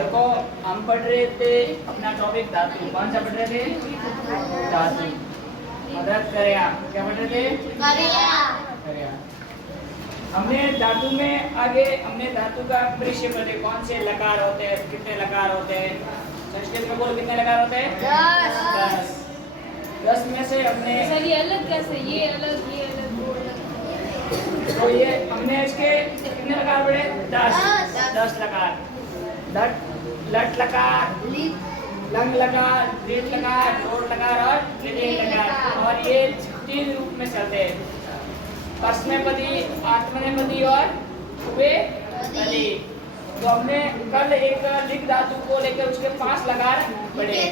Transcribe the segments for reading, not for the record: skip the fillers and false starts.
देखो हम पढ़ रहे थे अपना टॉपिक धातु। कौन सा पढ़ रहे थे? धातु। मदद करें आप। क्या पढ़ रहे थे? करें। हमने धातु में आगे हमने धातु का परिचय पढ़े। कौन से लकार होते हैं, कितने लकार होते हैं? संस्कृत में बोलो कितने लकार होते हैं? 10। 10 में से हमने सर ये अलग कैसे, ये अलग वो अलग। तो ये हमने इसके कितने लकार पढ़े? 10 लकार। लट लकार, लंग लकार, दीर्घ लकार, जोड़ लकार और विलीन लकार। और ये 3 रूप में चलते हैं, परस्मैपदी, आत्मनेपदी और उपनेपदी। तो हमने कल एक लिख धातु को लेकर उसके 5 लकार पढ़े,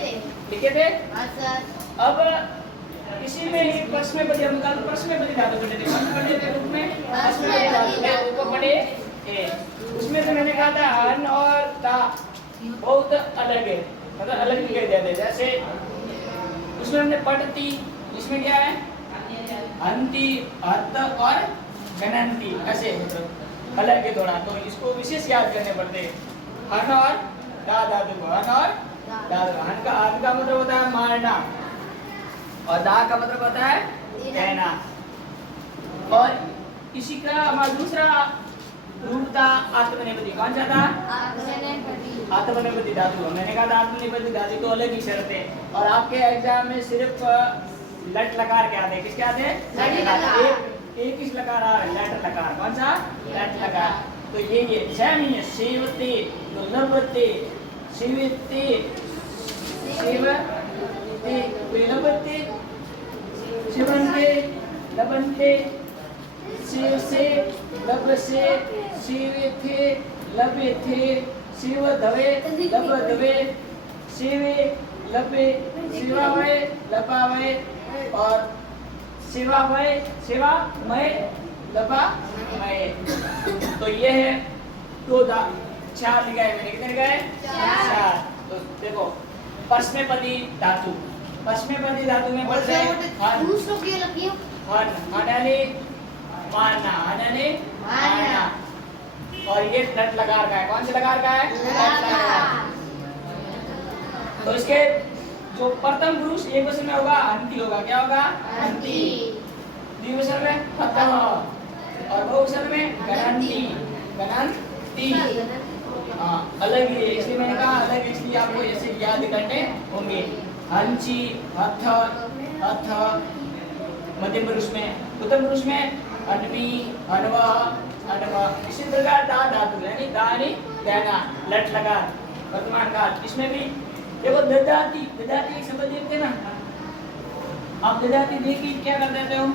लिखे थे। अब इसी में ही परस्मैपदी, हम कल परस्मैपदी धातु पढ़े थे। परस्मैपदी के रूप में परस्मैपदी धातु को पढ़े थे। उसमें से मैंने कहा था अन और ता बहुत अलग है, मतलब अलग दिखाई देते। जैसे उसमें हमने पढ़ती, इसमें क्या है? अंति, हत और गणंती, ऐसे मतलब अलग है थोड़ा। तो इसको विशेष याद करने पड़ते हैं। हन और दा धातु को, हन और दा। हन का मतलब होता है मारना और दा का मतलब होता है कहना। और इसी का हमारा दूसरा रूप था आत्मनेपदी। कौन सा था? आत्मनेपदी धातु। मैंने कहा था आत्मनेपदी धातु तो अलग ही शर्त है। और आपके एग्जाम में सिर्फ लट लकार क्या आते? किसके आते? लट लकार। एक इस लकार आ रहा है, लट लकार। कौन सा? लट लकार। तो ये सेम ही है। सेवते, तो लबते, सेवते, सेवते, लबते, सेवन्ते, लबन्ते, सेव से, लब से, सेवे थे, लबे थे, सेव धवे, लब धवे, सेवे, लबे, सेवावय, लपावय और सेवावय, सेवामय, लपामय। तो ये है 4 लिखाए मैंने। कितने लिखाए? 4। तो देखो परस्मैपदी धातु, परस्मैपदी धातु में पढ़ रहे हैं हन मारना, मारना। और ये लट लकार का है। कौन से लकार का है? लट लकार। तो इसके जो प्रथम पुरुष एक वचन में होगा अंति होगा। क्या होगा? अंति। द्विवचन में प्रथम और बहुवचन में गणंती, गणंती। हाँ, अलग ही, इसलिए मैंने कहा अलग, इसलिए आपको ऐसे याद करने होंगे। हंची, हथ, हथ मध्यम पुरुष में। उत्तम पुरुष में अन्वी, अनवा, अनवा। इसी प्रकार दा धातु यानी दानी, देना, लट लकार वर्तमान काल। इसमें भी देखो ददाती, ददाती एक शब्द देखते ना आप। ददाती देखिए क्या कर देते हो?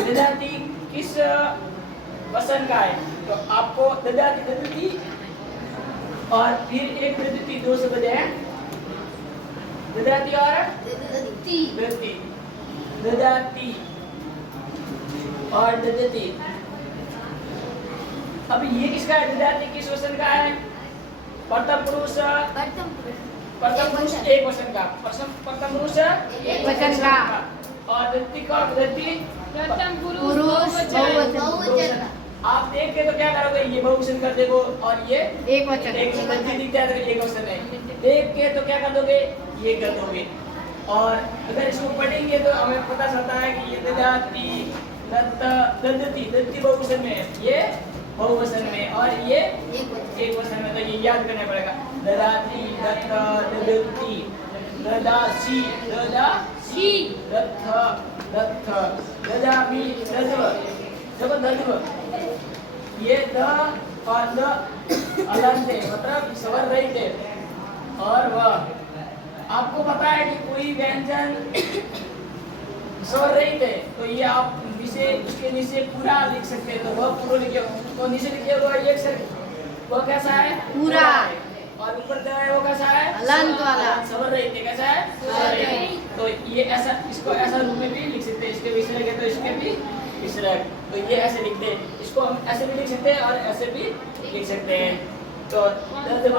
ददाती किस वचन का है? तो आपको ददाती, ददती और फिर एक ददती, 2 शब्द है। ददाती और ददती, ददाती और ददती। अब ये किसका है? ददाती किस वचन का है? प्रथम पुरुष, प्रथम पुरुष एक वचन का, प्रथम पुरुष एक वचन का। और दत्ती का दत्ती प्रथम पुरुष बहुवचन। आप देख के तो क्या करोगे? ये बहुवचन कर देखो और ये एक वचन, एक दत्ती दिखता है तो एक वचन है। देख के तो क्या कर दोगे? ये कर दोगे। और अगर इसको पढ़ेंगे तो हमें पता चलता है कि ये ददाती, दत्त, ददती, दत्ती बहुवचन में है, ये बहुवचन में, और ये एक वचन में। तो ये याद करना पड़ेगा। ददाती, दत्त, ददती, ददासी, ददासी, दत्त, दत्त, ददामी, दद्व, देखो दद्व। ये द और द अलग थे, मतलब स्वर रहित थे। और वह आपको पता है कि कोई व्यंजन स्वर रहित है तो ये आप नीचे, उसके नीचे पूरा लिख सकते हैं। तो वह पूरा लिखे, तो नीचे लिखे वो एक सर, वो कैसा है? पूरा। और ऊपर जो है वो कैसा है? अलंत वाला। स्वर रहित है। कैसा है? स्वर रहित। तो ये ऐसा, इसको ऐसा रूप में भी लिख सकते हैं। इसके विसर्ग है तो इसके भी विसर्ग। तो ये ऐसे लिखते हैं। इसको हम ऐसे भी लिख सकते हैं और ऐसे भी लिख सकते हैं। तो ददम,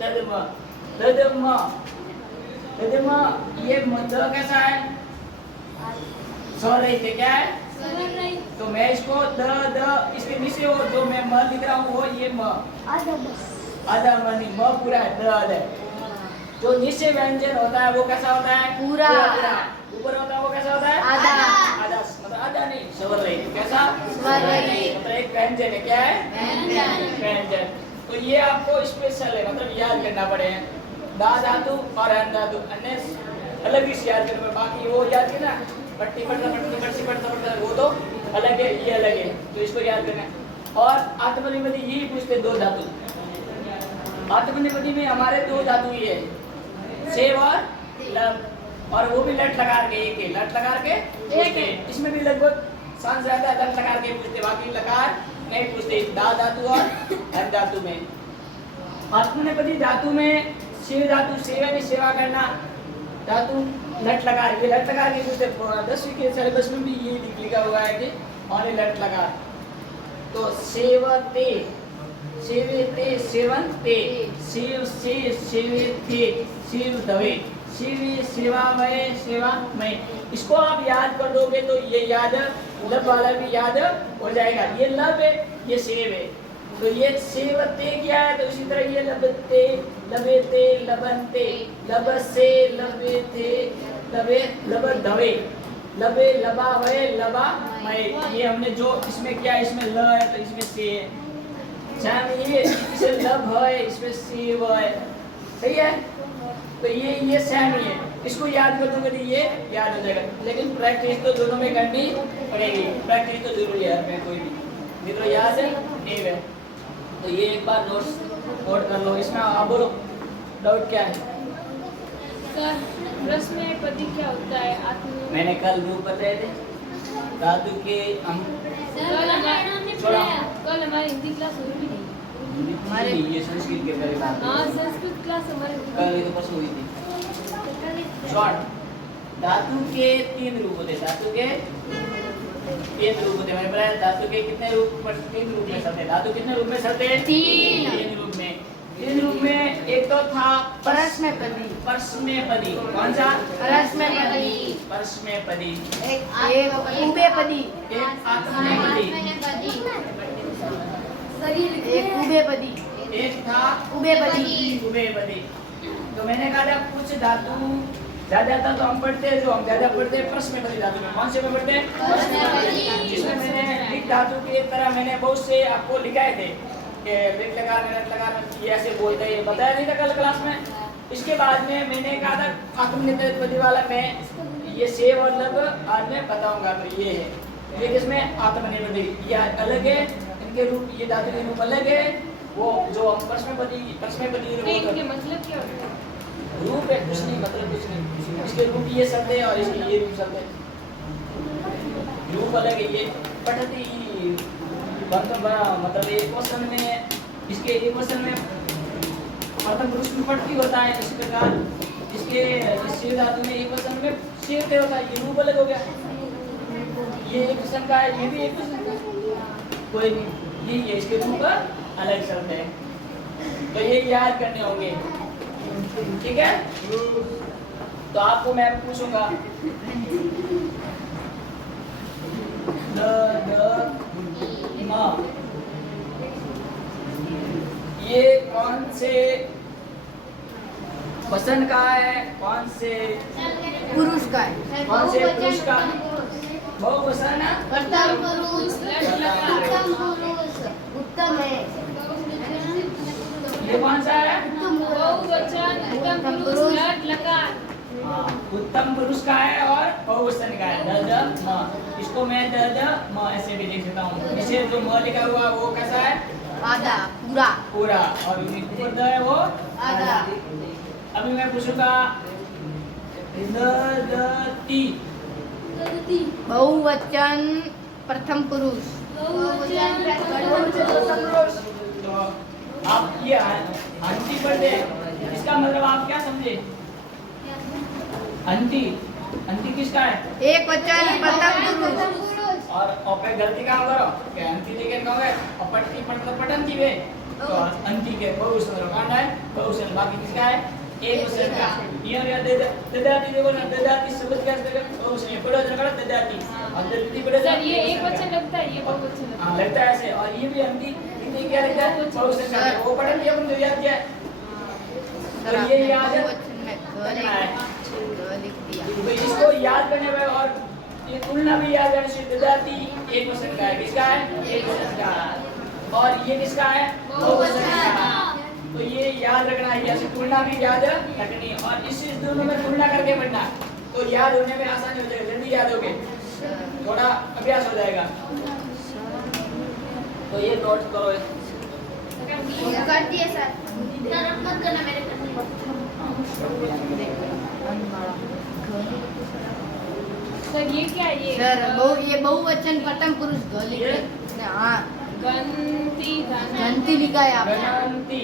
ददम, ददम, ददम। ये मतलब कैसा है? स्वर रहित है। क्या है? तो मैं इसको द, इसके नीचे हो जो मैं म लिख रहा हूँ वो ये म, अधमनी म पूरा है द है। जो निश्चय व्यंजन होता है वो कैसा होता है? पूरा। ऊपर होता है वो कैसा होता है? आधा। आधा मतलब आधा नहीं स्वर रहित। कैसा? स्वर रहित। मतलब एक व्यंजन है। क्या है? व्यंजन। तो ये आपको स्पेशल है मतलब याद करना पड़ेगा। दा धातु और अन धातु अन्य अलग ही याद करना पड़ेगा। बाकी वो याद करना पट्टी पड़ता वो तो अलग है, ये अलग है, तो इसको याद करना है। और आत्मनिपदी यही पूछते दो धातु। आत्मनिपदी में हमारे दो धातु ही है, सेव और लब, और वो भी लट लगा के एक है, लट लगा के पूछते। इसमें भी लगभग सांस ज्यादा लट लगा के पूछते, बाकी लकार नहीं पूछते। दा धातु और अन धातु में। आत्मनिपदी धातु में सेव धातु, सेवा की सेवा करना धातु लट लगा के, लट लगा के पूछते। 10वीं के सिलेबस में भी ये लिखा हुआ है कि और लट लगा। तो सेवते, सेवेते, सेवन्ते, सेव से, सेवेते, सेव दवे, सेवे सेवामय, सेवामय। इसको आप याद कर दोगे तो ये याद, लब वाला भी याद हो जाएगा। ये लब है, ये सेव है, तो ये सेवते क्या है? तो इसी तरह ये लबते, लबेते, लबनते, लबसे, लबेते, लबे, लबधवे, लबे, लबावे, लबामय। ये हमने जो इसमें क्या है, इसमें ल है तो इसमें से है। चाहे ये इसे लब है, इसमें सेव है, सही है। तो ये सेम ही है, इसको याद कर दोगे तो ये याद हो जाएगा। लेकिन प्रैक्टिस तो दोनों में करनी पड़ेगी, प्रैक्टिस तो जरूरी है हमें। कोई भी मित्रों याद है नहीं है तो ये एक बार नोट कर लो। इसमें आप बोलो डाउट क्या है? सर रस्मपदी क्या होता है? आत्म मैंने कल रूप बताए थे धातु के हम कल हमारी हिंदी क्लास हुई भी नहीं। हमारे ये संस्कृत के बारे में हाँ संस्कृत क्लास हमारे कल ही तो परसों हुई थी। शॉर्ट धातु के 3 रूप होते हैं। धातु के 3 रूप होते हैं। मैंने बताया धातु के कितने रूप? 3 रूप में चलते हैं। धातु कितने रूप में चलते हैं? 3 रूप में। 3 रूप में एक तो था परस्मैपदी। परस्मैपदी। कौन सा? परस्मैपदी। परस्मैपदी। एक उभयपदी। एक आत्मनेपदी। एक उभयपदी। एक था उभयपदी। उभयपदी। तो मैंने कहा था कुछ धातु ज्यादा तो हम पढ़ते हैं, जो हम ज्यादा पढ़ते हैं परस्मैपदी धातु में। कौन से में पढ़ते हैं? जिसमें मैंने लिख धातु की तरह मैंने बहुत से आपको लिखाए थे कि लिख लगा ये ऐसे बोलते हैं, बताया नहीं था कल क्लास में। इसके बाद में मैंने कहा था आत्मनिपदी वाला में ये सेव और लब आज मैं बताऊंगा। तो ये है, ये किसमें? आत्मनिपदी। ये अलग है, इनके रूप, ये धातु के रूप अलग है। वो जो हम परस्मैपदी इनके मतलब क्या होता है? रूप है, कुछ नहीं मतलब कुछ नहीं। इसके रूप ये शब्द है और इसके ये रूप शब्द है। रूप अलग है। ये पठती मतलब एक क्वेश्चन में, इसके एक क्वेश्चन में प्रथम पुरुष में पठती होता है। इसी प्रकार इसके शिव धातु में एक क्वेश्चन में शिव पे होता है। ये रूप अलग हो गया। ये एक क्वेश्चन का है, ये भी एक क्वेश्चन का, कोई नहीं, ये इसके रूप अलग शब्द है। तो ये याद करने होंगे, ठीक है। तो आपको मैं पूछूंगा ये कौन से वचन का है? कौन से पुरुष का है? कौन से पुरुष का? बहुवचन है। प्रथम पुरुष। उत्तम है। ये कौन सा है? बहुवचन, उत्तम पुरुष, लट लकार। उत्तम पुरुष का है और बहुवचन का है। द द म। इसको मैं द द म ऐसे भी लिख देता हूँ। इसे जो म लिखा हुआ वो कैसा है? आधा, पूरा। पूरा। और ऊपर द है वो आधा। अभी मैं पूछूंगा द द ती। बहुवचन प्रथम पुरुष। तो आप ये अंति पढ़ते हैं, इसका मतलब आप क्या समझे? अंति, अंति किसका है? एक वचन प्रथम पुरुष। और पे गलती कहाँ करो? क्या अंति लेके कहोगे? और पट्टी पटन थी वे तो अंति के बहुवचन कौन है? बहुवचन। बाकी किसका है? एक वचन का। ये ददाती देखो ना, ददाती शब्द क्या है? बहुवचन। बड़ा वचन का ददाती। और ददाती बड़ा। सर ये एक वचन लगता है, ये बहुवचन लगता है। हाँ लगता है ऐसे। और ये भी अंति ये क्या लिखा है? बहुवचन का वो पढ़ा नहीं अपन तो याद किया है। तो ये याद है बहुवचन में रखना है। ग लिख दिया। तो इसको याद करने में और ये तुलना भी याद करने से विद्यार्थी एक वचन का है। किसका है? एक वचन का। और ये किसका है? बहुवचन का। तो ये याद रखना है, ऐसे तुलना भी याद रखनी और इस दोनों में तुलना करके पढ़ना तो याद होने में आसानी हो जाएगी, जल्दी याद होगे, थोड़ा अभ्यास हो जाएगा। तो ये नोट करो। कर दिए सर। सर मत करना मेरे करने। सर ये क्या है? ये सर ये बहुवचन प्रथम पुरुष ग लिखे। हाँ गंती गणती लिखा है आपने। गणंती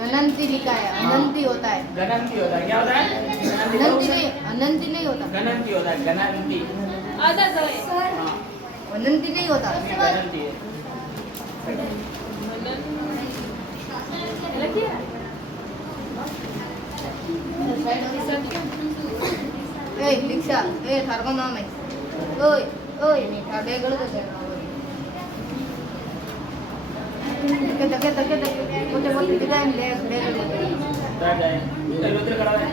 गणंती लिखा है। अनंती होता है। गणंती होता है। क्या होता है? अनंती नहीं होता। गणंती होता है। गणंती आधा दो है। हाँ अनंती नहीं होता। गणंती है। अलग क्या? ए दीक्षा ए थारको नाम है। ओए ओए मीठा बेगल तो है। तके मोटे मोटे डिजाइन ले बेगल। बैठ जाए। रुद्र खड़ा है।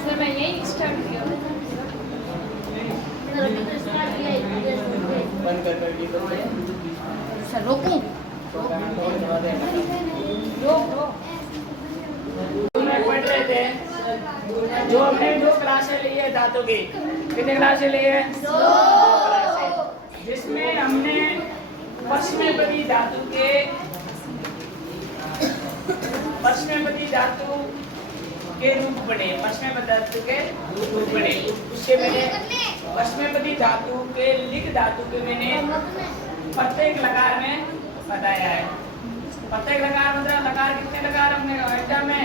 सर मैं यही स्टार्ट किया। बंद कर कर दी सर रोकूं। तो करवा दे। रोक में पढ़ रहे थे जो हमने 2 क्लासें ली है धातु की। कितने क्लासें ली है? 2 क्लासें, जिसमें हमने पश्चिमपदी धातु के रूप पढ़े। पश्चिमपदी धातु के रूप पढ़े। उसके मैंने पश्चिमपदी धातु के लिख धातु के मैंने प्रत्येक लकार में बताया है। प्रत्येक लकार मतलब लकार कितने लकार हमने एग्जाम में?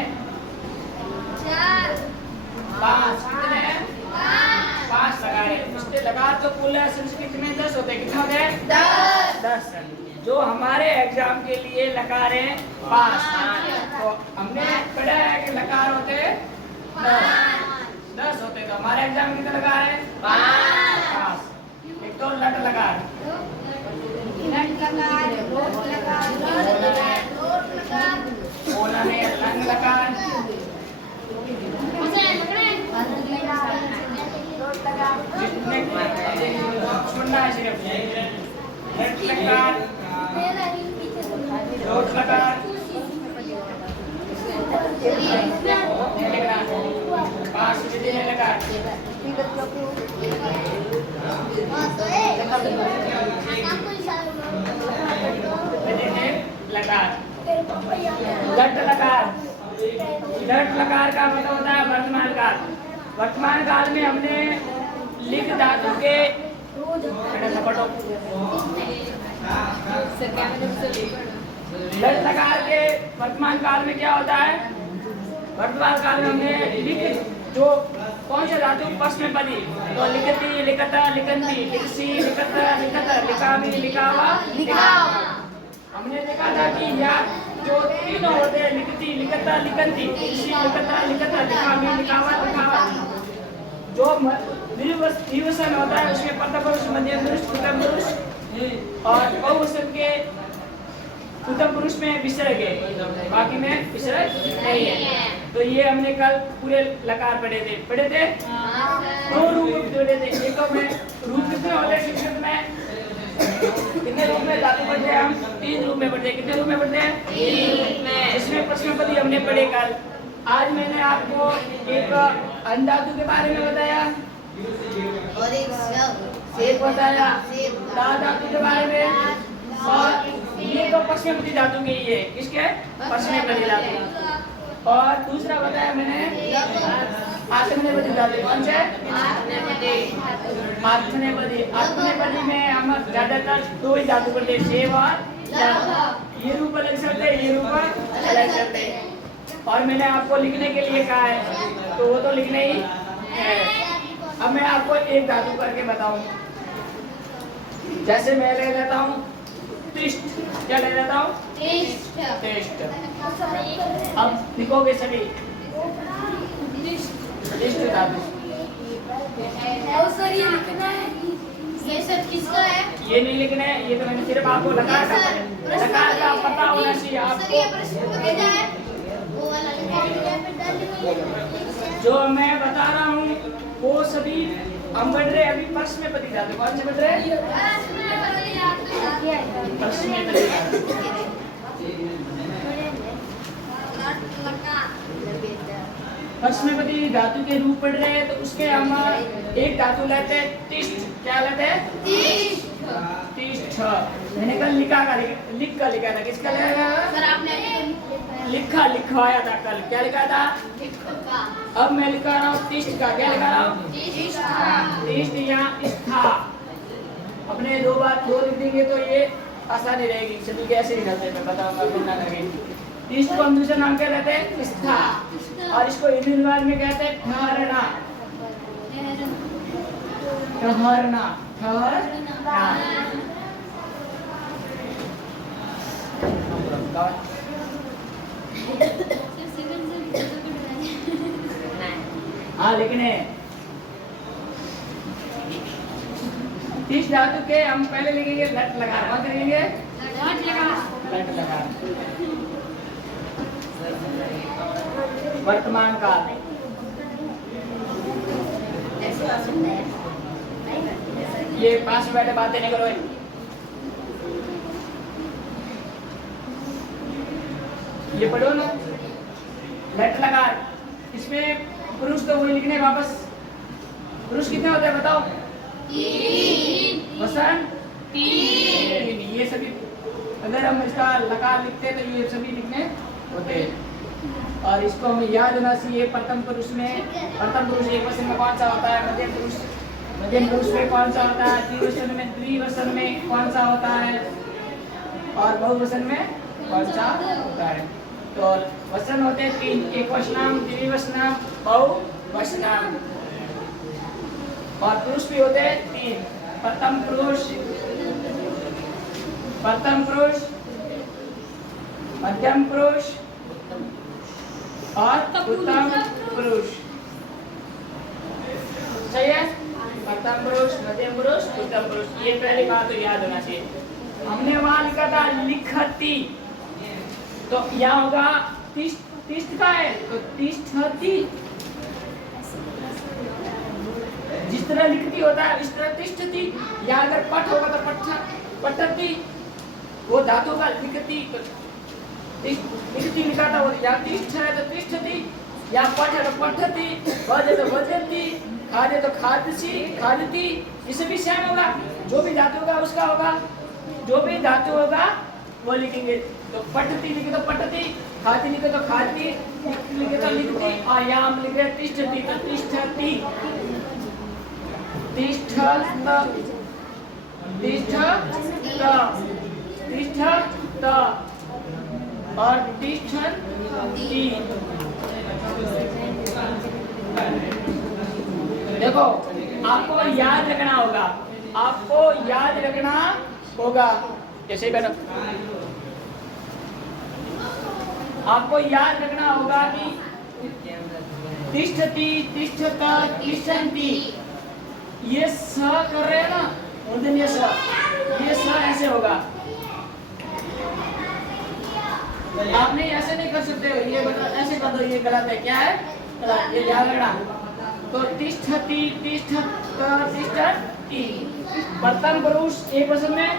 5। कितने हैं? 5 लकार है। इसके लकार तो कुल है संस्कृत में 10 होते हैं। कितने होते हैं? 10। जो हमारे एग्जाम के लिए लकार है 5। तो हमने पढ़ा है कि लकार होते 10 होते। तो हमारे एग्जाम में कितने लकार है? 5। एक तो लट लकार, ओला में लंग लकार, सुनना है सिर्फ। लट लकार, लोट लकार, 5 जितने लकार। लकार, लट लकार। लट लकार का मतलब होता है वर्तमान काल। वर्तमान काल में हमने लिख धातु के लट लकार के वर्तमान काल में क्या होता है? वर्तमान काल में हमने लिख जो कौन से धातु पश्चिमपदी तो लिखती, लिखता, लिखंती, लिखसी, लिखत, लिखत, लिखावी, लिखावा, लिखावा। हमने देखा था कि यार जो तीनों होते हैं लिखती, लिखता, लिखंती, लिखसी, लिखता, लिखत, लिखावी, लिखावा, लिखावा। जो द्विवचन होता है उसमें प्रथम पुरुष, मध्यम पुरुष, उत्तम पुरुष और बहुवचन के उत्तम पुरुष में विसर्ग है, बाकी में विसर्ग नहीं है। तो ये हमने कल पूरे लकार पढ़े थे। 2 रूप पढ़े थे। एक में रूप कितने होते हैं संस्कृत में? कितने रूप में धातु पढ़ते हैं हम? 3 रूप में पढ़ते हैं। कितने रूप में पढ़ते हैं? 3 रूप में। जिसमें पश्चिमपदी हमने पढ़े कल। आज मैंने आपको एक अंधातु के बारे में बताया और एक बताया धातु के बारे में, और ये तो पश्चिमपदी धातु के ही है। किसके? पश्चिमपदी धातु। और दूसरा बताया मैंने आत्मनेपदी धातु। कौन से? आत्मनेपदी। आत्मनेपदी में हम ज्यादातर 2 ही धातु पढ़ते हैं, सेव और लव। ये रूप अलग शब्द है, ये रूप अलग शब्द है। और मैंने आपको लिखने के लिए कहा है तो वो तो लिखने ही है। अब मैं आपको एक धातु करके बताऊं। जैसे मैं ले लेता हूं तिष्ठ, क्या ले लेता हूँ? तिष्ठ। तिष्ठ। अब लिखोगे सभी तिष्ठ धातु। और सर ये लिखना है, ये सब किसका है? ये नहीं लिखना है, ये तो मैंने सिर्फ आपको लकार का लकार का पता होना चाहिए सर ये आपको। प्रश्न पत्र क्या है? वो वाला जो मैं बता रहा हूँ वो सभी हम बढ़ रहे अभी फर्स्ट में पति जाते। कौन से बढ़ रहे? फर्स्ट में पति जाते। पश्चिमपति धातु के रूप पढ़ रहे हैं तो उसके हम एक धातु लेते हैं तिष्ठ। क्या लेते हैं? तिष्ठ। मैंने कल लिखा था किसका लिखा सर था? आपने लिखवाया था कल। क्या लिखा था? अब मैं लिखा रहा हूँ तिष्ठ का। क्या लिखा रहा हूँ? तिष्ठ या तिष्ठा। अपने दो लिख देंगे तो ये आसानी रहेगी। सभी कैसे ही करते हैं मैं बताऊंगा फिर ना लगे। तिष्ठ को हम दूसरा नाम क्या कहते हैं? तिष्ठा। और इसको हिंदी अनुवाद में कहते हैं ठहरना। ठहरना, ठहरना। हाँ लिखने तिष्ठ धातु के हम पहले लिखेंगे लट लगा। कौन लिखेंगे? लट लगा। वर्तमान काल। ये पास में बैठे बातें नहीं करो। ये पढ़ो ना, लट लगा। इसमें पुरुष तो वही लिखने वापस। पुरुष कितने होते हैं बताओ? 3। वसन 3। ये सभी अगर हम इसका लकार लिखते हैं तो ये सभी लिखने होते हैं। और इसको हमें याद होना चाहिए। प्रथम पुरुष में प्रथम पुरुष एक वचन में कौन सा होता है? मध्यम पुरुष में कौन सा होता है? द्विवचन में, द्विवचन में कौन सा होता है? और बहुवचन में कौन सा होता है? तो वचन होते हैं 3, एक वचनाम, द्विवचनाम, बहुवचनाम। और पुरुष भी होते हैं 3, प्रथम पुरुष, मध्यम पुरुष और उत्तम पुरुष। सही है? प्रथम पुरुष, मध्यम पुरुष, उत्तम पुरुष। ये पहली बात तो याद होना चाहिए। हमने वहां लिखा था लिखती, तो यहाँ होगा तिष्ठ का है तो तिष्ठति। जिस तरह लिखती होता है इस तरह तिष्ठति। या अगर पठ होगा तो पठती। वो धातु का लिखती लिखती लिखा था वो। या तिष्ठ है तो तिष्ठति, या पठ है तो पठती, वज है तो वजती, खाद है तो खादती। इसे भी सेम होगा। जो भी धातु होगा उसका होगा। जो भी धातु होगा वो लिखेंगे। तो पठती लिखे तो पठती, खाती लिखे तो खाती, लिखे तो लिखती। और यहाँ हम लिखे तिष्ठति तो तिष्ठति। तिष्ठत और तिष्ठन्ति। देखो आपको याद रखना होगा। जैसे बैठो, आपको याद रखना होगा कि तिष्ठति, तिष्ठत, तिष्ठन्ति। ये स कर रहे हैं ना, मूर्धन्य स, ये स ऐसे होगा। आप नहीं ऐसे नहीं कर सकते। ये बता ऐसे कर दो, ये गलत है। क्या है? ये ध्यान रखना। तो तिष्ठति, तिष्ठत, तिष्ठति। प्रथम पुरुष एक वचन में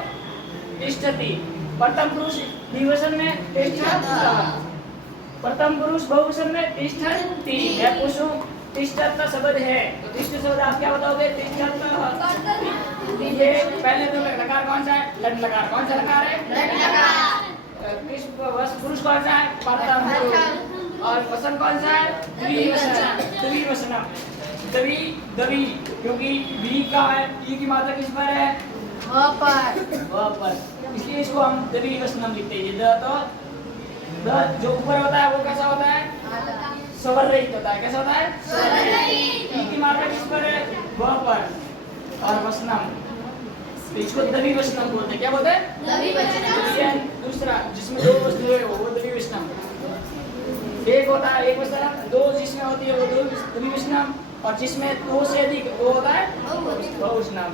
तिष्ठति, प्रथम पुरुष द्विवचन में तिष्ठत, प्रथम पुरुष बहुवचन में तिष्ठन्ति। मैं पूछूं तिष्ठत का शब्द है तो तिष्ठ शब्द आप क्या बताओगे? तिष्ठत। ये पहले तो लकार कौन सा है? लट लकार। कौन सा लकार है? लट लकार। किस पुरुष कौन सा है? प्रथम पुरुष। और वचन कौन सा है? द्विवचन। दवी, क्योंकि वी का है, ई की मात्रा किस पर है? व पर। इसलिए इसको हम द्विवचनम लिखते हैं। तो द जो ऊपर होता है वो कैसा होता है? स्वर रहित होता है। कैसा होता है? स्वर रहित। ई की मात्रा किस पर है? व पर। और वचनम तो इसको द्विवचनम बोलते हैं। क्या बोलते हैं? द्विवचनम। दूसरा जिसमें दो वस्तुएं हो वो द्विवचनम। एक होता है एक वचन, दो जिसमें होती है वो द्विवचनम, और जिसमें दो से अधिक वो होता है बहुवचनम।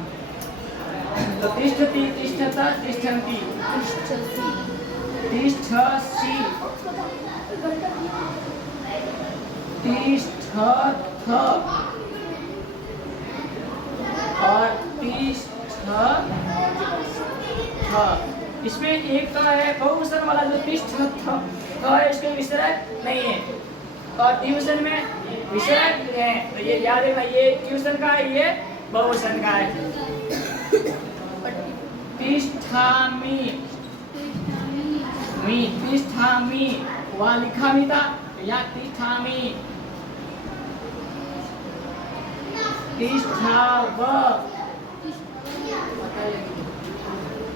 तो तिष्ठति, तिष्ठता, तिष्ठन्ति, तिष्ठसि, तिष्ठथ और तिष्ठ। इसमें एक तो है बहुवचन वाला जो तिष्ठथ है, इसके विसर्ग नहीं है, और द्विवचन में विसर्ग है। तो ये याद रखना, ये द्विवचन का है, ये बहुवचन का है। तिष्ठामि, मी तिष्ठामि, वहाँ लिखा भी था, या तिष्ठामि, तिष्ठाव,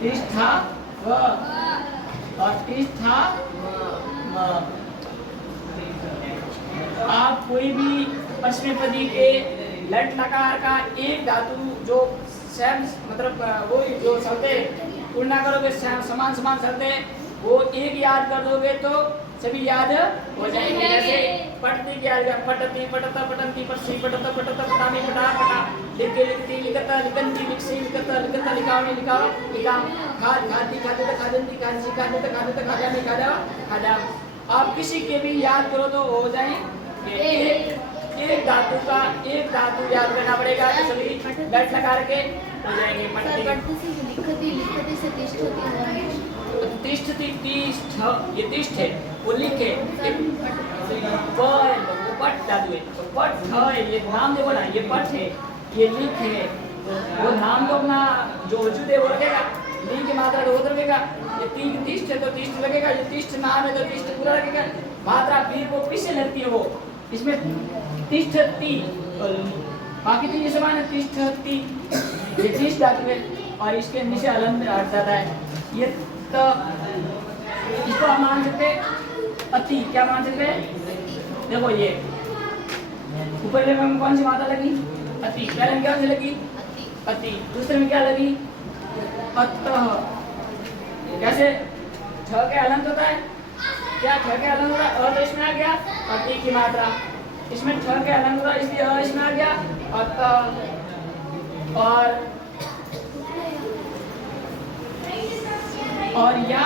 तिष्ठाव और तिष्ठाम। आप कोई भी पश्चिमी के लट लकार का एक धातु जो सेम मतलब वो जो शब्द तुलना करोगे समान समान शब्द वो एक याद कर दोगे तो सभी याद हो जाएंगे। जैसे पठती याद कर, पठती पठता पठंती पठसी पठता पठता पठामी पठा पठा, लिखे लिखती लिखता लिखंती लिखसी लिखता लिखता लिखावनी लिखावा लिखाम, खाद खाती खाते खादंती खादसी खाते खाते खाजामी खाजा खाजा। आप किसी के भी याद करो तो हो जाएंगे। एक धातु का एक धातु याद करना पड़ेगा तो सभी लट लगा के हो जाएंगे। लिखती लिखती से तिष्ठति, तिष्ठ, ये तिष्ठ है वो लिखे, पट धातु है, पट है, ये नाम देखो ना, ये पट है, ये लिख है, वो नाम तो अपना जो वजूद है वो रखेगा, ली की मात्रा तो वो रखेगा। ये तिष्ठ है तो तिष्ठ लगेगा, ये तिष्ठ नाम है तो तिष्ठ पूरा लगेगा। मात्रा फिर वो किससे लगती है वो, इसमें तिष्ठति, बाकी तीन समान है, तिष्ठति, ये तिष्ठ धातु है और इसके नीचे अलंत हट जाता है। ये तो इसको हम मान सकते अति, क्या मान सकते हैं? देखो ये ऊपर में कौन सी मात्रा लगी? अति। पहले में क्या से लगी? अति। दूसरे में क्या लगी? अतः। कैसे छ के अलंत होता है? क्या छ के अलंत होता है? अ तो इसमें आ गया अति की मात्रा, इसमें छ के अलंत होता है इसलिए अ इसमें आ गया अतः। और या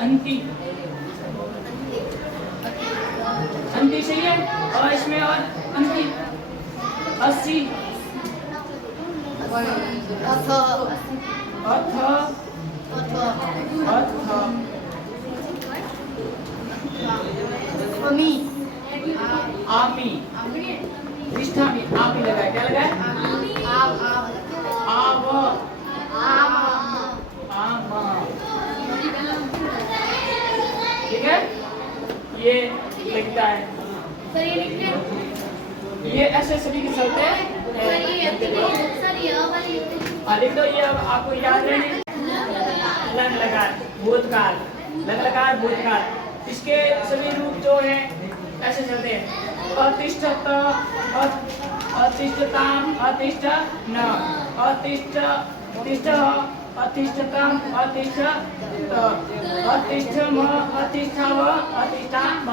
अंति, अंति सही है, और इसमें और अंति 80 अथ अथ अथ अमी आमी तिष्ठामि, आमी लगाए, क्या लगाए? आव आम, ठीक है। ये लिखता है, सर ये लिखते हैं, ये ऐसे सभी के चलते हैं। सर ये वाली लिखते हैं। लिख दो, ये अब आपको याद रहने। लग लकार भूतकाल, लग लकार भूतकाल, इसके सभी रूप जो है ऐसे चलते हैं। अतिष्ठत, अतिष्ठताम, अतिष्ठ न, अतिष्ठ तिष्ठ, अतिष्ठताम, अतिष्ठत, अतिष्ठम, अतिष्ठव, अतिष्ठाम।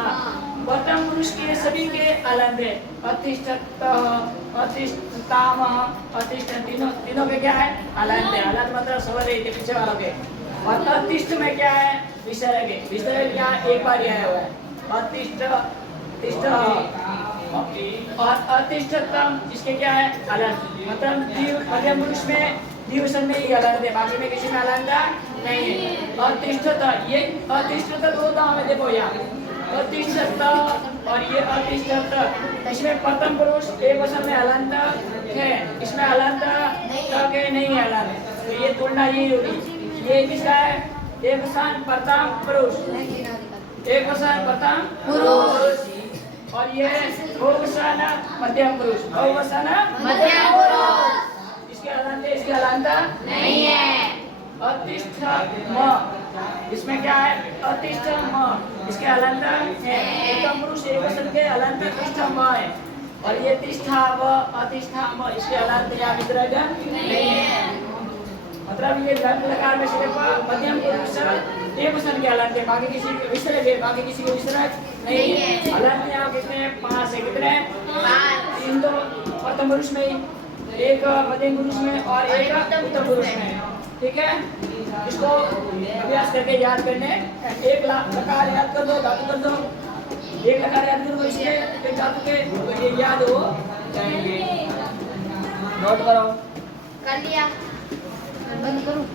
प्रथम पुरुष के सभी के अलंत है। अतिष्ठत, अतिष्ठताम, अतिष्ठ, तीनों के क्या है? अलंत है। अलंत मतलब सवर है पीछे वालों के। और अतिष्ठ में क्या है? विसर्ग है। विसर्ग यहाँ एक बार ही आया हुआ है। अतिष्ठ, तिष्ठ और अतिष्ठतम, इसके क्या है? अलंत। मतलब मध्यम पुरुष में द्विवचन में ही अलंत है, बाकी में किसी में अलंत नहीं है। अतिष्ठत, ये अतिष्ठत दो दाम है, देखो यहाँ अतिष्ठत और ये अतिष्ठत, इसमें प्रथम पुरुष एक वचन में अलंत है, इसमें अलंत नहीं है अलंत, तो ये तुलना यही होगी। ये किसका है? एक वचन प्रथम पुरुष, एक वचन प्रथम पुरुष, और ये बहुवचन मध्यम पुरुष, बहुवचन मध्यम पुरुष। इसके अलंत है, इसके अलंत नहीं है। अतिष्ठम, इसमें क्या है? अतिष्ठम, इसके अलंत है। प्रथम पुरुष एक वचन के अलंत तिष्ठम है, और ये तिष्ठाव, अतिष्ठाम, इसके अलंत या विसर्ग नहीं है। मतलब ये दंत लकार में सिर्फ मध्यम पुरुष एक वचन के हलन के, बाकी किसी के विसर्ग है, बाकी किसी के विसर्ग नहीं है। हलन यहाँ कितने हैं? 5 है। कितने हैं? 3 तो प्रथम पुरुष में ही, एक मध्यम पुरुष में और एक उत्तर पुरुष में। ठीक है, इसको अभ्यास करके याद करने। एक लकार याद कर दो, धातु कर दो, एक लकार याद कर दो, इसके फिर धातु के, तो ये याद हो जाएंगे। नोट करो। कर लिया, बंद करूं।